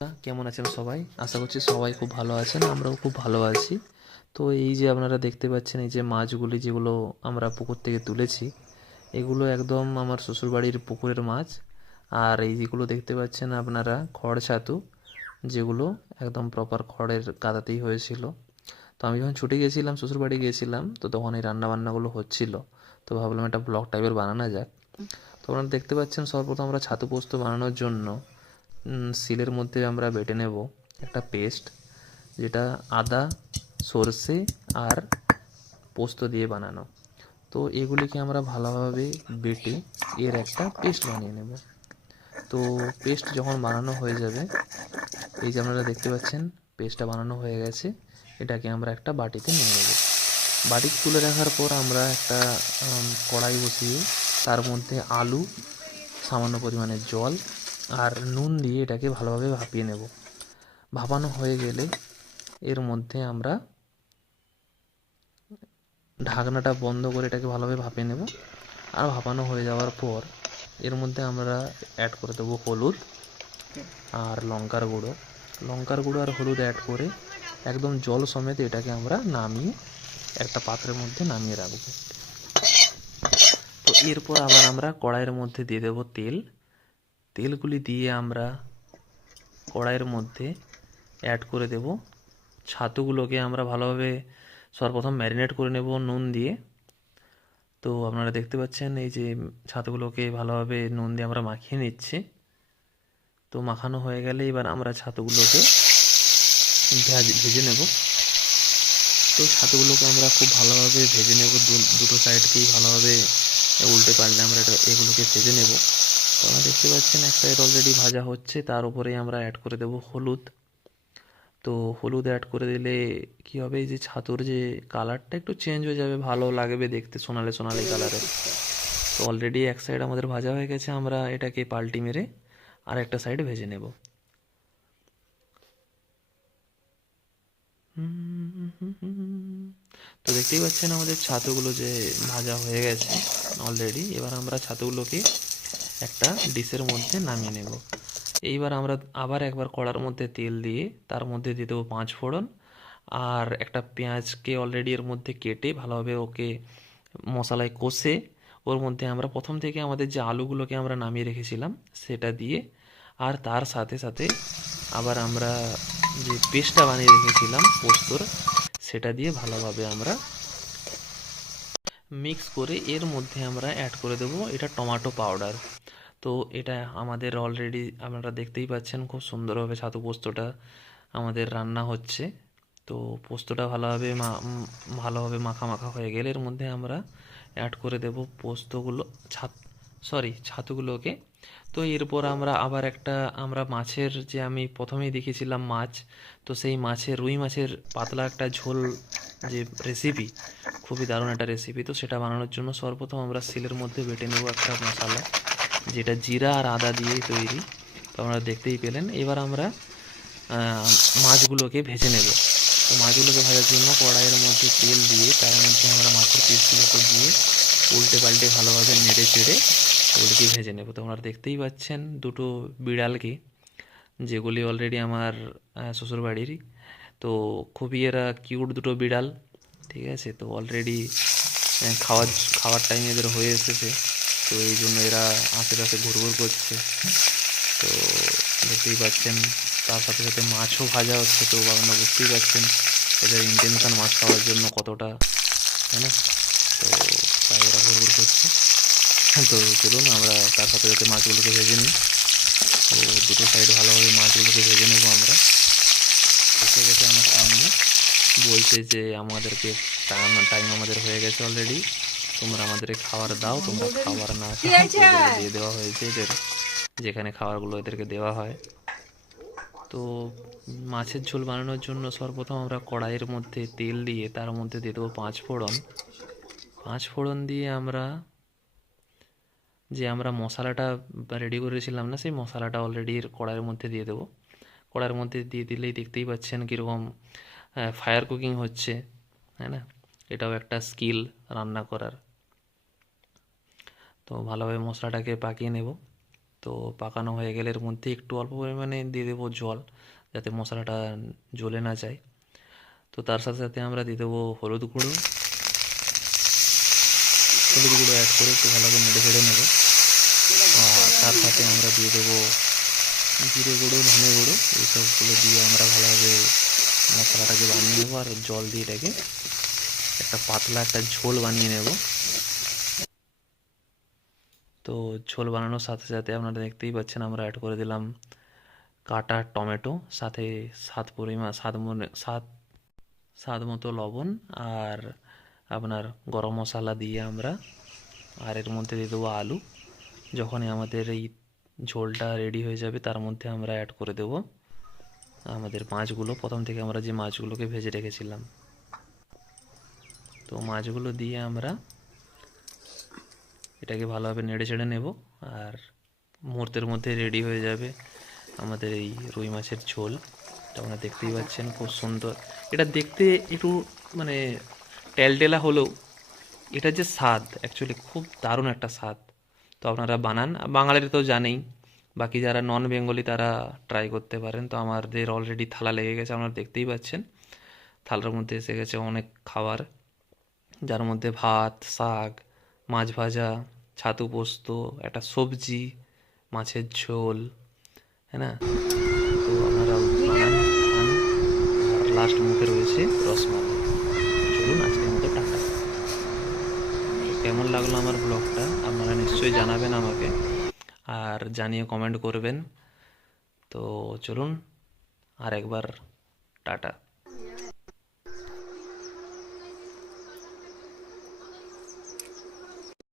কেমন আছেন সবাই? আশা করছি সবাই খুব ভালো আছেন, আমরাও খুব ভালো আছি। তো এই যে আপনারা দেখতে পাচ্ছেন, এই যে মাছগুলি যেগুলো আমরা পুকুর থেকে তুলেছি, এগুলো একদম আমার শ্বশুরবাড়ির পুকুরের মাছ। আর এই যেগুলো দেখতে পাচ্ছেন আপনারা খড় ছাতু, যেগুলো একদম প্রপার খড়ের কাদাতেই হয়েছিল। তো আমি যখন ছুটে গেছিলাম, শ্বশুরবাড়ি গিয়েছিলাম, তো তখন এই রান্নাবান্নাগুলো হচ্ছিল। তো ভাবলাম একটা ব্লগ টাইপের বানানো যাক। তো আপনারা দেখতে পাচ্ছেন, সর্বপ্রথম আমরা ছাতু পোস্ত বানানোর জন্য শিলের মধ্যে আমরা বেটে নেব একটা পেস্ট, যেটা আদা, সরষে আর পোস্ত দিয়ে বানানো। তো এগুলিকে আমরা ভালোভাবে বেটে এর একটা পেস্ট বানিয়ে নেব। তো পেস্ট যখন বানানো হয়ে যাবে, এই যে আপনারা দেখতে পাচ্ছেন পেস্টটা বানানো হয়ে গেছে, এটাকে আমরা একটা বাটিতে নিয়ে নেব। বাটিতে তুলে রাখার পর আমরা একটা কড়াই বসিয়ে তার মধ্যে আলু, সামান্য পরিমাণে জল আর নুন দিয়ে এটাকে ভালোভাবে ভাপিয়ে নেব। ভাপানো হয়ে গেলে এর মধ্যে আমরা ঢাকনাটা বন্ধ করে এটাকে ভালোভাবে ভাপিয়ে নেব। আর ভাপানো হয়ে যাওয়ার পর এর মধ্যে আমরা অ্যাড করে দেবো হলুদ আর লঙ্কার গুঁড়ো আর হলুদ অ্যাড করে একদম জল সমেত এটাকে আমরা নামিয়ে একটা পাত্রের মধ্যে নামিয়ে রাখবো। তো এরপর আবার আমরা কড়াইয়ের মধ্যে দিয়ে দেবো তেলগুলি দিয়ে আমরা কড়াইয়ের মধ্যে অ্যাড করে দেব ছাতুগুলোকে। আমরা ভালোভাবে সর্বপ্রথম ম্যারিনেট করে নেব নুন দিয়ে। তো আপনারা দেখতে পাচ্ছেন এই যে ছাতুগুলোকে ভালোভাবে নুন দিয়ে আমরা মাখিয়ে নিচ্ছি। তো মাখানো হয়ে গেলে এবার আমরা ছাতুগুলোকে ভেজে নেব। তো ছাতুগুলোকে আমরা খুব ভালোভাবে ভেজে নেব, দুটো সাইডকেই ভালোভাবে উল্টে পাল্টে আমরা এগুলোকে ভেজে নেব। তো আমরা দেখতে পাচ্ছেন এক সাইড অলরেডি ভাজা হচ্ছে, তার উপরেই আমরা অ্যাড করে দেব হলুদ। তো হলুদ অ্যাড করে দিলে কী হবে, এই যে ছাতুর যে কালারটা একটু চেঞ্জ হয়ে যাবে, ভালো লাগবে দেখতে, সোনালি সোনালি কালারের। তো অলরেডি এক সাইড আমাদের ভাজা হয়ে গেছে, আমরা এটাকে পাল্টি মেরে আর একটা সাইড ভেজে নেব। তো দেখতেই পাচ্ছেন আমাদের ছাতুগুলো যে ভাজা হয়ে গেছে অলরেডি। এবার আমরা ছাতুগুলোকে একটা ডিশের মধ্যে নামিয়ে নেব। এইবার আমরা আবার একবার কড়ার মধ্যে তেল দিয়ে তার মধ্যে দিয়ে দেবো 5 ফোড়ন আর একটা পেঁয়াজকে অলরেডি এর মধ্যে কেটে ভালোভাবে ওকে মশলায় কষে ওর মধ্যে আমরা প্রথম থেকে আমাদের যে আলুগুলোকে আমরা নামিয়ে রেখেছিলাম সেটা দিয়ে, আর তার সাথে সাথে আবার আমরা যে পেস্টটা বানিয়ে রেখেছিলাম পোস্তর, সেটা দিয়ে ভালোভাবে আমরা মিক্স করে এর মধ্যে আমরা অ্যাড করে দেবো এটা টমেটো পাউডার। তো এটা আমাদের অলরেডি আপনারা দেখতেই পাচ্ছেন খুব সুন্দরভাবে ছাতু পোস্তটা আমাদের রান্না হচ্ছে। তো পোস্তটা ভালোভাবে মাখা মাখা হয়ে গেলে এর মধ্যে আমরা অ্যাড করে দেব পোস্তগুলো, ছাতুগুলোকে। তো এরপর আমরা আবার আমরা মাছের যে আমি প্রথমেই দেখেছিলাম মাছ, তো সেই রুই মাছের পাতলা একটা ঝোল যে রেসিপি, খুবই দারুণ একটা রেসিপি। তো সেটা বানানোর জন্য সর্বপ্রথম আমরা শিলের মধ্যে বেটে নেব একটা মশলা, যেটা জিরা আর আদা দিয়েই তৈরি। তো আপনারা দেখতেই পেলেন। এবার আমরা মাছগুলোকে ভেজে নেব। তো মাছগুলোকে ভাজার জন্য কড়াইয়ের মধ্যে তেল দিয়ে তার মধ্যে আমরা মাছের পিসগুলোকে দিয়ে উল্টে পাল্টে ভালোভাবে নেড়ে চেড়ে ওগুলোকে ভেজে নেব। তো আপনারা দেখতেই পাচ্ছেন দুটো বিড়ালকে, যেগুলি অলরেডি আমার শ্বশুরবাড়িরই। তো খুবই এরা কিউট দুটো বিড়াল, ঠিক আছে। তো অলরেডি খাওয়ার খাওয়ার টাইম এদের হয়ে এসেছে, তো এই জন্য এরা আশেপাশে ঘুরঘুর করছে। তো দেখতেই পাচ্ছেন তার সাথে সাথে মাছও ভাজা হচ্ছে। তো আপনারা বুঝতেই পারছেন এদের ইন্টেনশন মাছ খাওয়ার জন্য কতটা, তাই না? তো তাই এরা ঘুরঘুর করছে। তো চলুন আমরা তার সাথে সাথে মাছগুলোকে ভেজে নিই। তো দুটো সাইড ভালোভাবে মাছগুলোকে ভেজে নেবো আমরা। এসে গেছে আমার সামনে, বলছে যে আমাদেরকে টাইম আমাদের হয়ে গেছে অলরেডি, তোমরা আমাদেরকে খাবার দাও। তোমরা খাবার না খাও, তো এদেরকে দিয়ে দেওয়া হয়েছে এদের যেখানে খাবারগুলো এদেরকে দেওয়া হয়। তো মাছের ঝোল বানানোর জন্য সর্বপ্রথম আমরা কড়াইয়ের মধ্যে তেল দিয়ে তার মধ্যে দিয়ে দেবো 5 ফোড়ন। 5 ফোড়ন দিয়ে আমরা মশলাটা রেডি করেছিলাম না, সেই মশলাটা অলরেডি কড়াইয়ের মধ্যে দিয়ে দেবো। কড়াইয়ের মধ্যে দিয়ে দিলেই দেখতেই পাচ্ছেন কীরকম ফায়ার কুকিং হচ্ছে, তাই না? এটাও একটা স্কিল রান্না করার। তো ভালোভাবে মশলাটাকে পাকিয়ে নেব। তো পাকানো হয়ে গেলে এর মধ্যে একটু অল্প পরিমাণে দিয়ে দেবো জল, যাতে মশলাটা জ্বলে না যায়। তো তার সাথে সাথে আমরা দিয়ে দেবো হলুদ গুঁড়ো অ্যাড করে একটু ভালোভাবে নেড়ে চেড়ে নেবো। আর তার সাথে আমরা দিয়ে দেবো জিরে গুঁড়ো, ধনে গুঁড়ো, এইসবগুলো দিয়ে আমরা ভালোভাবে মশলাটাকে বানিয়ে নেবো। আর জল দিয়ে এটাকে একটা পাতলা একটা ঝোল বানিয়ে নেব। তো ঝোল বানানোর সাথে সাথে আপনারা দেখতেই পাচ্ছেন আমরা অ্যাড করে দিলাম কাটা টমেটো, সাথে স্বাদ মতো লবণ, আর আপনার গরম মশলা দিয়ে আমরা আর এর মধ্যে দিয়ে দেবো আলু। যখনই আমাদের এই ঝোলটা রেডি হয়ে যাবে তার মধ্যে আমরা অ্যাড করে দেবো আমাদের মাছগুলো, প্রথম থেকে আমরা যে মাছগুলোকে ভেজে রেখেছিলাম। তো মাছগুলো দিয়ে আমরা এটাকে ভালোভাবে নেড়ে চেড়ে নেব। আর মুহূর্তের মধ্যে রেডি হয়ে যাবে আমাদের এই রুই মাছের ঝোল। এটা আপনারা দেখতেই পাচ্ছেন, খুব সুন্দর। এটা দেখতে একটু মানে টেলটেলা হলেও এটা যে স্বাদ, অ্যাকচুয়ালি খুব দারুণ একটা স্বাদ। তো আপনারা বানান, বাঙালিরা তো জানেই, বাকি যারা নন বেঙ্গলি তারা ট্রাই করতে পারেন। তো আমাদের অলরেডি থালা লেগে গেছে, আপনারা দেখতেই পাচ্ছেন থালার মধ্যে এসে গেছে অনেক খাবার, যার মধ্যে ভাত, শাক, মাছ ভাজা, ছাতু পোস্ত, একটা সবজি, মাছের ঝোল, হ্যাঁ না? তো আপনারা বানান, খান। আর লাস্ট মুখে রয়েছে রসমালাই। চলুন আজকের মতো টাটা। কেমন লাগলো আমার ব্লগটা আপনারা নিশ্চয়ই জানাবেন আমাকে, আর জানিয়ে কমেন্ট করবেন। তো চলুন আর একবার টাটা।